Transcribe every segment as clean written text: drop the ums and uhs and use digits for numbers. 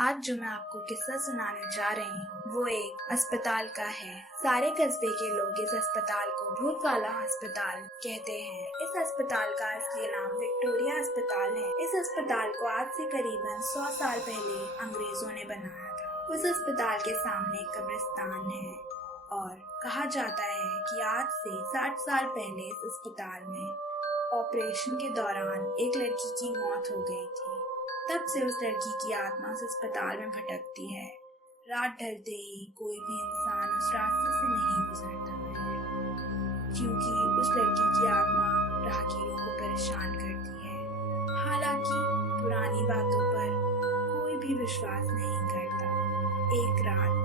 आज जो मैं आपको किस्सा सुनाने जा रही हूँ वो एक अस्पताल का है। सारे कस्बे के लोग इस अस्पताल को भूत वाला अस्पताल कहते हैं। इस अस्पताल का असली नाम विक्टोरिया अस्पताल है। इस अस्पताल को आज से करीबन 100 साल पहले अंग्रेजों ने बनाया था। उस अस्पताल के सामने एक कब्रिस्तान है और कहा जाता है कि आज से 60 साल पहले इस अस्पताल में ऑपरेशन के दौरान एक लड़की की मौत हो गई थी। तब से उस लड़की की आत्मा उस अस्पताल में भटकती है। रात ढलते ही कोई भी इंसान उस रास्ते से नहीं गुजरता है, क्योंकि उस लड़की की आत्मा राहगीरों को परेशान करती है। हालांकि पुरानी बातों पर कोई भी विश्वास नहीं करता। एक रात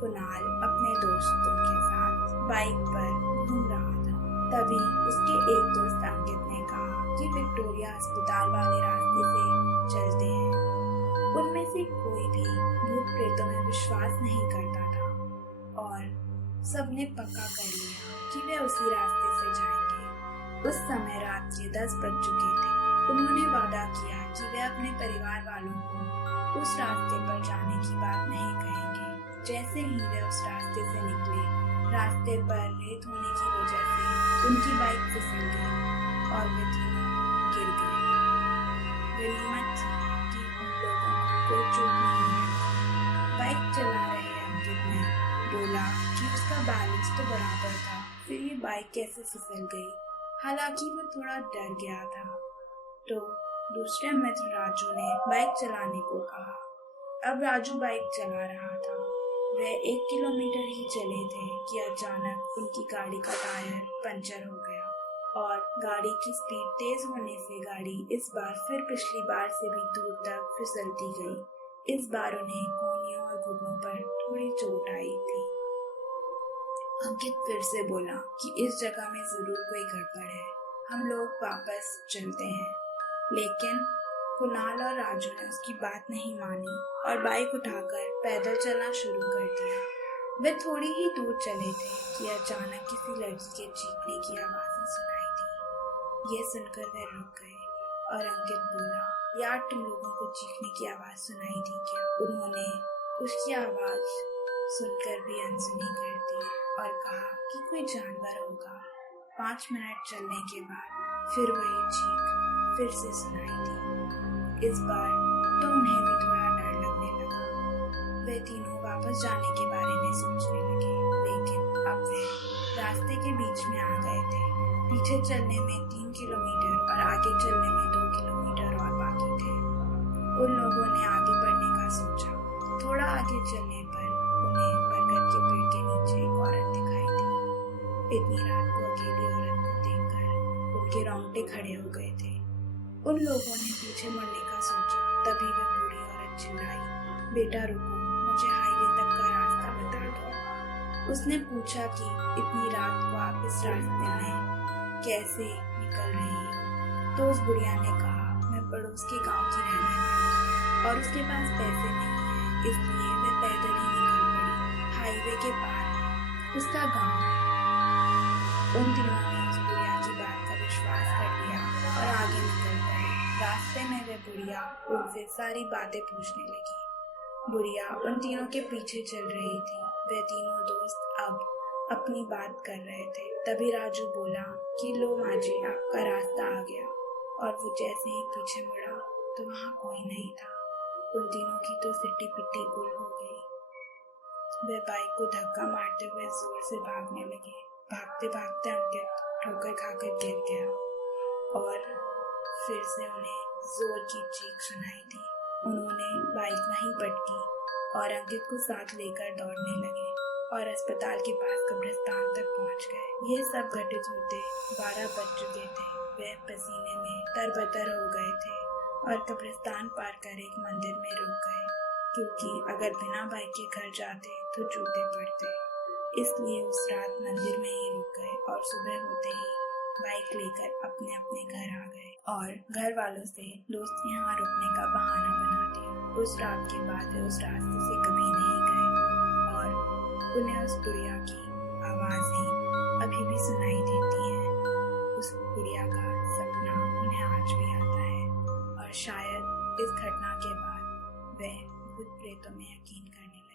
कुणाल अपने दोस्तों के साथ बाइक पर घूम रहा था। तभी उसके एक दोस्त अंकित ने कहा कि विक्टोरिया अस्पताल वाले रास्ते से चलते हैं। उनमें से कोई भी भूत प्रेतों में विश्वास नहीं करता था और सबने पक्का कर लिया कि वे उसी रास्ते से जाएंगे। उस समय रात के 10 बज चुके थे। उन्होंने वादा किया कि वे अपने परिवार वालों को उस रास्ते पर जाने की बात नहीं कहेंगे। जैसे ही वे उस रास्ते से निकले, रास्ते पर रेत होने की वजह से उनकी बाइक फिसल गई और वे तीनों गिर गए। गनीमत कि उन लोगों को कोई चोट नहीं लगी। बाइक चला रहे अंकित ने बोला कि उसका बैलेंस तो बराबर था, फिर ये बाइक कैसे फिसल गई। हालांकि वो थोड़ा डर गया था। तो दूसरे मित्र राजू ने बाइक चलाने को कहा। अब राजू बाइक चला रहा था। वह 1 किलोमीटर ही चले थे कि अचानक उनकी गाड़ी का टायर पंचर हो गया और गाड़ी की स्पीड तेज होने से गाड़ी इस बार फिर पिछली बार से भी दूर तक फिसलती गई। इस बार उन्हें कोहनियों और घुटनों पर थोड़ी चोट आई थी। अंकित फिर से बोला कि इस जगह में जरूर कोई गड़बड़ है, हम लोग वापस चलते हैं। लेकिन कुणाल और राजू ने उसकी बात नहीं मानी और बाइक उठाकर पैदल चलना शुरू कर दिया। वे थोड़ी ही दूर चले थे कि अचानक किसी लड़की के चीखने की आवाज़ें सुनाई दी। ये सुनकर वे रुक गए और अंकित बोला, यार तुम लोगों को चीखने की आवाज़ सुनाई दी क्या? उन्होंने उसकी आवाज़ सुनकर भी अनसुनी कर दी और कहा कि कोई जानवर होगा। 5 मिनट चलने के बाद फिर वही चीख फिर से सुनाई दी। इस बार तो उन्हें भी थोड़ा डर लगने लगा। वे तीनों वापस जाने के बारे में सोचने लगे, लेकिन अब वे रास्ते के बीच में आ गए थे। पीछे चलने में 3 किलोमीटर और आगे चलने में 2 किलोमीटर और बाकी थे। उन लोगों ने आगे बढ़ने का सोचा। थोड़ा आगे चलने पर उन्हें बरगद के पेड़ के नीचे एक औरत दिखाई दी। इतनी रात को अकेली औरत को देखकर उनके रोंगटे खड़े हो गए थे। उन लोगों ने पीछे मुड़ने का सोचा। तभी वह बूढ़ी औरत चिल्लाई, बेटा रुको, मुझे हाईवे तक का रास्ता बता दो। उसने पूछा कि इतनी रात को आप इस रास्ते में कैसे निकल रही हो? तो उस बुढ़िया ने कहा, मैं पड़ोस के गांव की रहने वाली और उसके पास पैसे नहीं है, इसलिए मैं पैदल ही निकल पड़ी। हाईवे के पार उसका गांव है। उन तीनों ने उस बुढ़िया की बात का विश्वास कर लिया और आगे निकल पड़े। रास्ते में वे बुढ़िया उनसे सारी बातें पूछने लगी। बुढ़िया उन तीनों के पीछे चल रही थी। वे तीनों दोस्त अब अपनी बात कर रहे थे। तभी राजू बोला कि लो माँ जी, आपका रास्ता आ गया। और वो जैसे ही पीछे मुड़ा तो वहाँ कोई नहीं था। उन तीनों की तो सिट्टी पिट्टी गुल हो गई। वे बाइक को धक्का मारते हुए जोर से भागने लगे। भागते भागते अंकित ठोकर खाकर गिर गया और फिर से उन्हें जोर की चीख सुनाई दी। उन्होंने बाइक वहीं पटकी और अंकित को साथ लेकर दौड़ने लगे और अस्पताल के पास कब्रिस्तान तक पहुंच गए। ये सब घटित होते 12 बज चुके थे। वे पसीने में तरबतर हो गए थे और कब्रिस्तान पार कर एक मंदिर में रुक गए, क्योंकि अगर बिना बाइक के घर जाते तो जूते पड़ते। इसलिए उस रात मंदिर में ही रुक गए और सुबह होते ही बाइक लेकर अपने अपने घर आ गए और घर वालों से दोस्त यहाँ रुकने का बहाना बना दिया। उस रात के बाद वे उस रास्ते से कभी नहीं गए और उन्हें उस बुढ़िया की आवाज़ें अभी भी सुनाई देती हैं। उस बुढ़िया का सपना उन्हें आज भी आता है और शायद इस घटना के बाद वे प्रेतों में यकीन करने लगे।